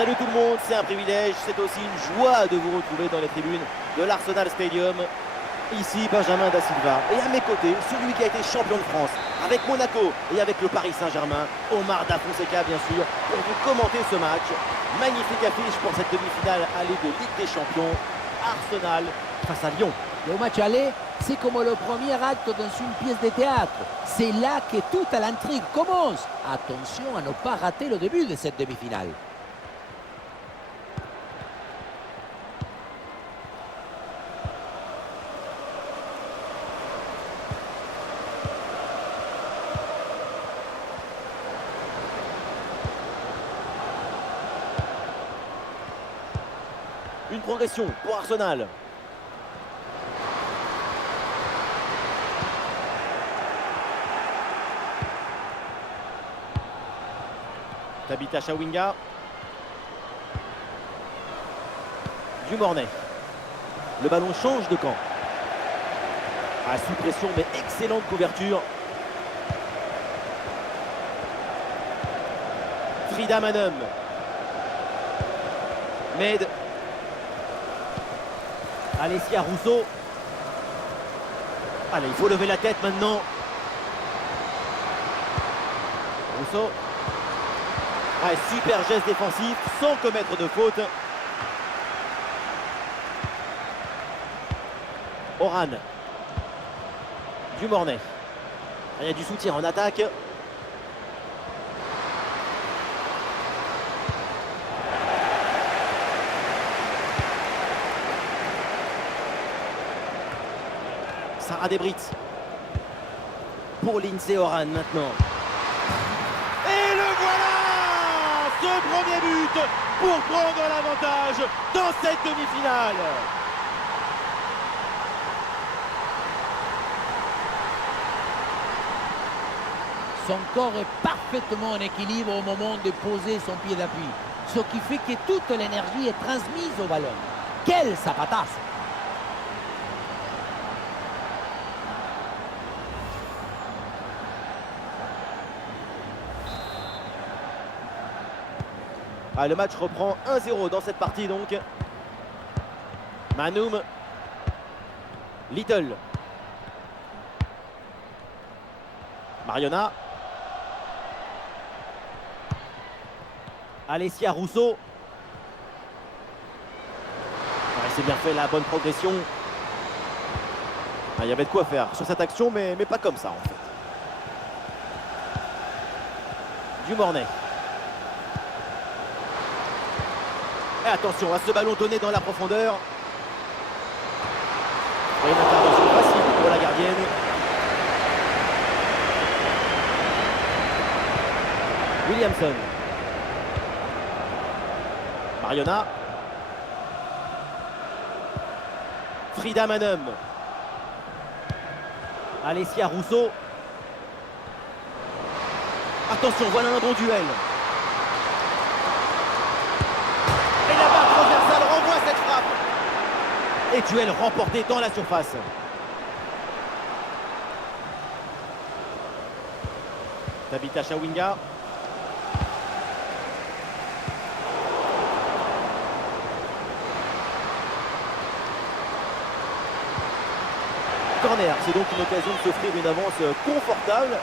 Salut tout le monde, c'est un privilège, c'est aussi une joie de vous retrouver dans les tribunes de l'Arsenal Stadium. Ici, Benjamin Da Silva. Et à mes côtés, celui qui a été champion de France avec Monaco et avec le Paris Saint-Germain, Omar Da Fonseca bien sûr, pour vous commenter ce match. Magnifique affiche pour cette demi-finale allée de Ligue des Champions. Arsenal face à Lyon. Le match aller, c'est comme le premier acte dans une pièce de théâtre. C'est là que toute l'intrigue commence. Attention à ne pas rater le début de cette demi-finale. Une progression pour Arsenal. Tabitha Chawinga. Du Mornay. Le ballon change de camp. À sous pression, mais excellente couverture. Frida Manem. Med. Alessia Rousseau. Allez, il faut lever la tête maintenant. Rousseau. Ah, super geste défensif sans commettre de faute. Oran. Du Mornay. Il y a du soutien en attaque. Sarah Debrit. Pour Lindsay Oran maintenant. Et le voilà! Ce premier but pour prendre l'avantage dans cette demi-finale. Son corps est parfaitement en équilibre au moment de poser son pied d'appui. Ce qui fait que toute l'énergie est transmise au ballon. Quelle zapatasse! Ah, le match reprend 1-0 dans cette partie donc. Manoum. Little. Mariona. Alessia Rousseau. Ouais, c'est bien fait, la bonne progression. Ah, il y avait de quoi faire sur cette action, mais pas comme ça en fait. Du Mornay. Et attention à ce ballon donné dans la profondeur. Et une intervention facile pour la gardienne. Williamson. Mariona. Frida Manem. Alessia Rousseau. Attention, voilà un bon duel. Et duel remporté dans la surface. Tabitha Chawinga. Corner, c'est donc une occasion de s'offrir une avance confortable.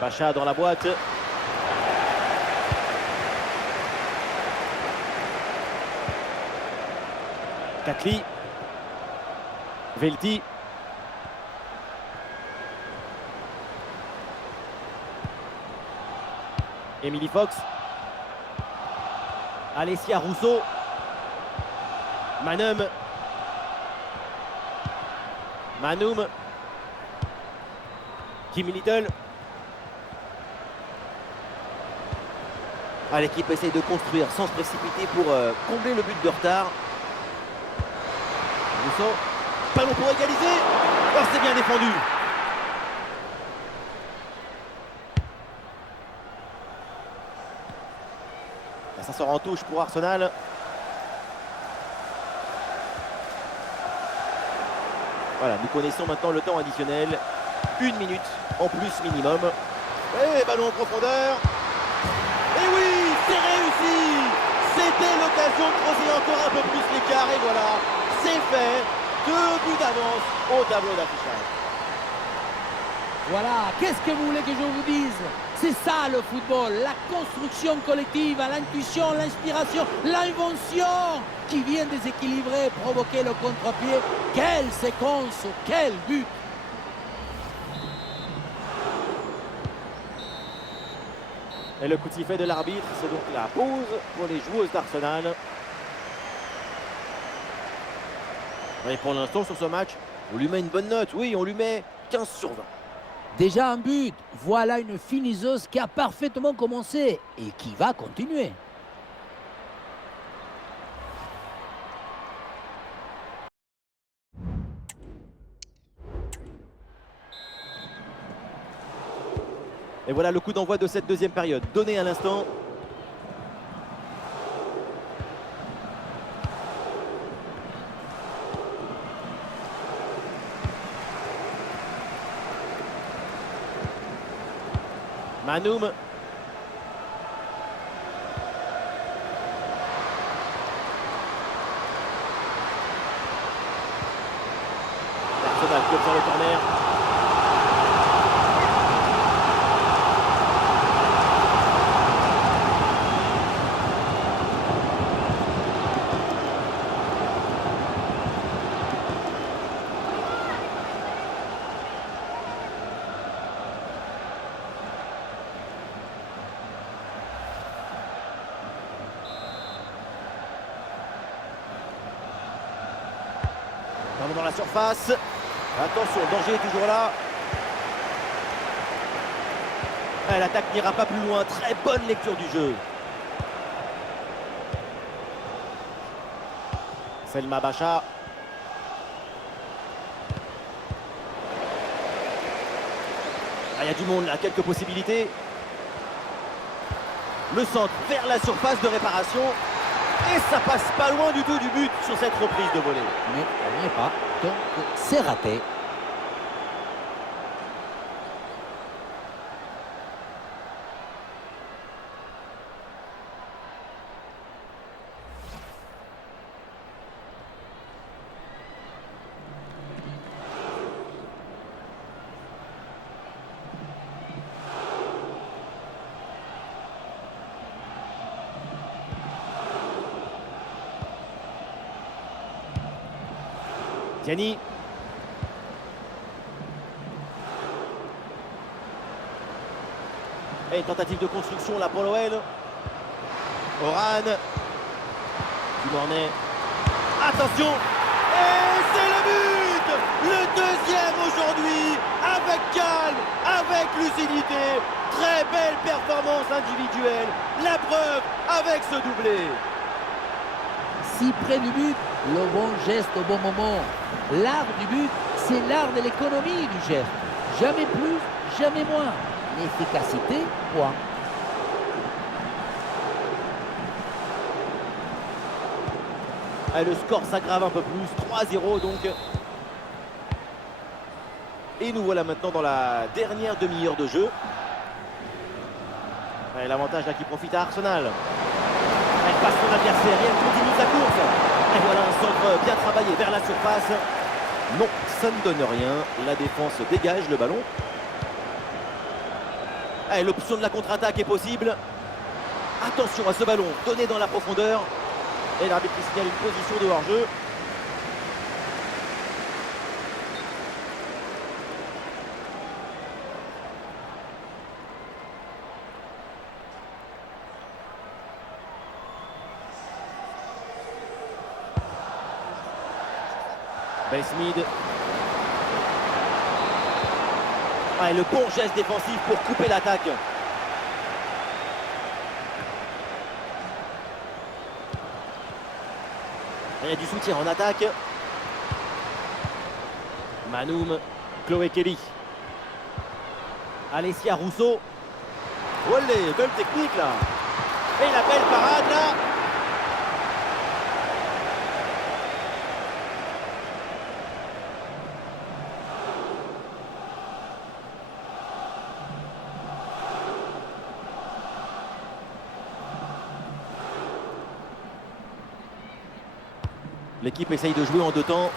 Bacha dans la boîte. Katli. Velti. Emily Fox. Alessia Rousseau. Manem. Manoum. Kim Little. Ah, l'équipe essaye de construire sans se précipiter pour combler le but de retard. Rousseau. ballon pour égaliser. Oh, c'est bien défendu. Et ça sort en touche pour Arsenal. Voilà, nous connaissons maintenant le temps additionnel. 1 minute en plus minimum. Et ballon en profondeur. Et oui, c'est réussi. C'était l'occasion de creuser encore un peu plus l'écart. Et voilà, c'est fait. 2 buts d'avance au tableau d'affichage. Voilà, qu'est-ce que vous voulez que je vous dise? C'est ça le football, la construction collective, l'intuition, l'inspiration, l'invention qui vient déséquilibrer, provoquer le contre-pied. Quelle séquence, quel but! Et le coup de sifflet de l'arbitre, c'est donc la pause pour les joueuses d'Arsenal. Et pour l'instant, sur ce match, on lui met une bonne note. Oui, on lui met 15 sur 20. Déjà un but, voilà une finiseuse qui a parfaitement commencé et qui va continuer. Et voilà le coup d'envoi de cette deuxième période, donné à l'instant. Manoum. Arsenal qui obtient le corner. Dans la surface. Attention, le danger est toujours là. L'attaque n'ira pas plus loin. Très bonne lecture du jeu. Selma Bacha. Il y a du monde là, quelques possibilités. Le centre vers la surface de réparation. Et ça passe pas loin du tout du but sur cette reprise de volée. Mais on n'y est pas, donc c'est raté. Tiani. Et tentative de construction là pour l'OL. Oran. Dumornay. Attention. Et c'est le but. Le deuxième aujourd'hui. Avec calme, avec lucidité. Très belle performance individuelle. La preuve avec ce doublé. Si près du but, le bon geste au bon moment. L'art du but, c'est l'art de l'économie du geste. Jamais plus, jamais moins. L'efficacité, point. Et le score s'aggrave un peu plus, 3-0 donc. Et nous voilà maintenant dans la dernière demi-heure de jeu. Et l'avantage là qui profite à Arsenal. Elle passe son adversaire et elle continue sa course. Et voilà un centre bien travaillé vers la surface. Non, ça ne donne rien. La défense dégage le ballon. Et l'option de la contre-attaque est possible. Attention à ce ballon donné dans la profondeur. Et l'arbitre qui signale une position de hors-jeu. Ben Smith. Et le bon geste défensif pour couper l'attaque. Il y a du soutien en attaque. Manoum, Chloé Kelly. Alessia Rousseau. Olé, belle technique là. Et la belle parade là. L'équipe essaye de jouer en deux temps.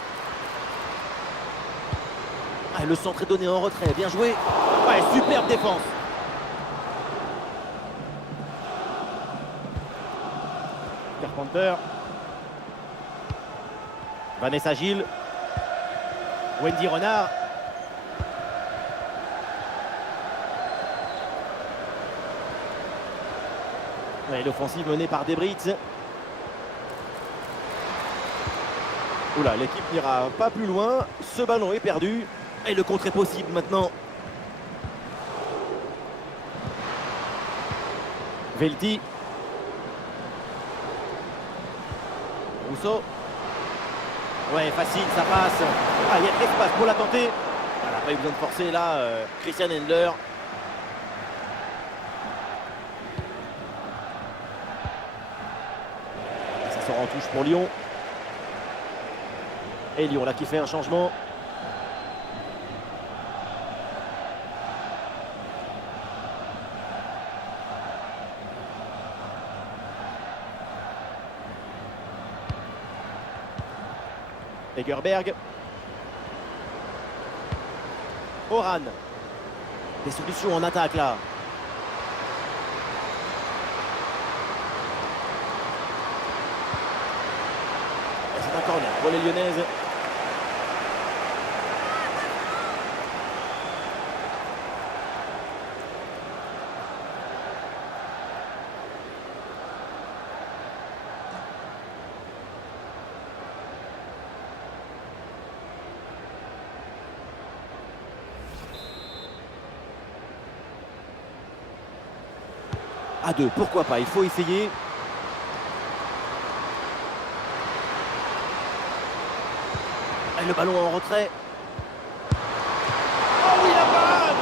Ah, le centre est donné en retrait, bien joué. Ouais, superbe défense. Carpenter. Vanessa Gilles. Wendy Renard. Ouais, l'offensive menée par Debritz. Oula, l'équipe n'ira pas plus loin. Ce ballon est perdu. Et le contre est possible maintenant. Velti. Rousseau. Ouais, facile, ça passe. Ah, il y a de l'espace pour la tenter. Elle n'a pas eu besoin de forcer là. Christian Endler. Ça sort en touche pour Lyon. Et Lyon là qui fait un changement. Egerberg. Oran. Des solutions en attaque là. Et c'est un corner pour les Lyonnaises. À deux, pourquoi pas, il faut essayer. Et le ballon en retrait. Oh oui, la panne!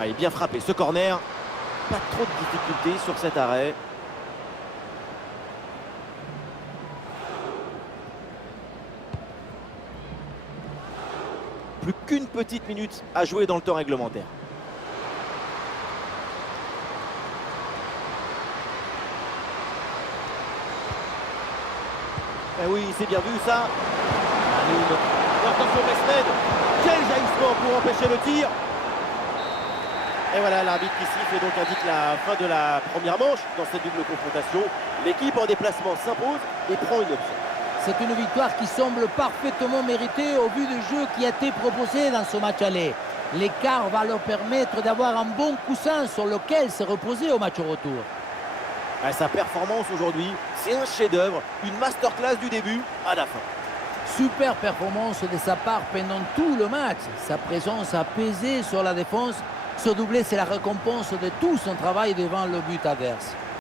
Ah, il est bien frappé ce corner. Pas trop de difficultés sur cet arrêt. Plus qu'une petite minute à jouer dans le temps réglementaire. Eh oui, c'est bien vu ça. Attention Mesmed. Quel jaillissement pour empêcher le tir. Et voilà, l'arbitre qui siffle et donc indique la fin de la première manche dans cette double confrontation. L'équipe en déplacement s'impose et prend une option. C'est une victoire qui semble parfaitement méritée au vu du jeu qui a été proposé dans ce match aller. L'écart va leur permettre d'avoir un bon coussin sur lequel se reposer au match retour. Sa performance aujourd'hui, c'est un chef-d'œuvre, une masterclass du début à la fin. Super performance de sa part pendant tout le match. Sa présence a pesé sur la défense. Ce doublé, c'est la récompense de tout son travail devant le but adverse.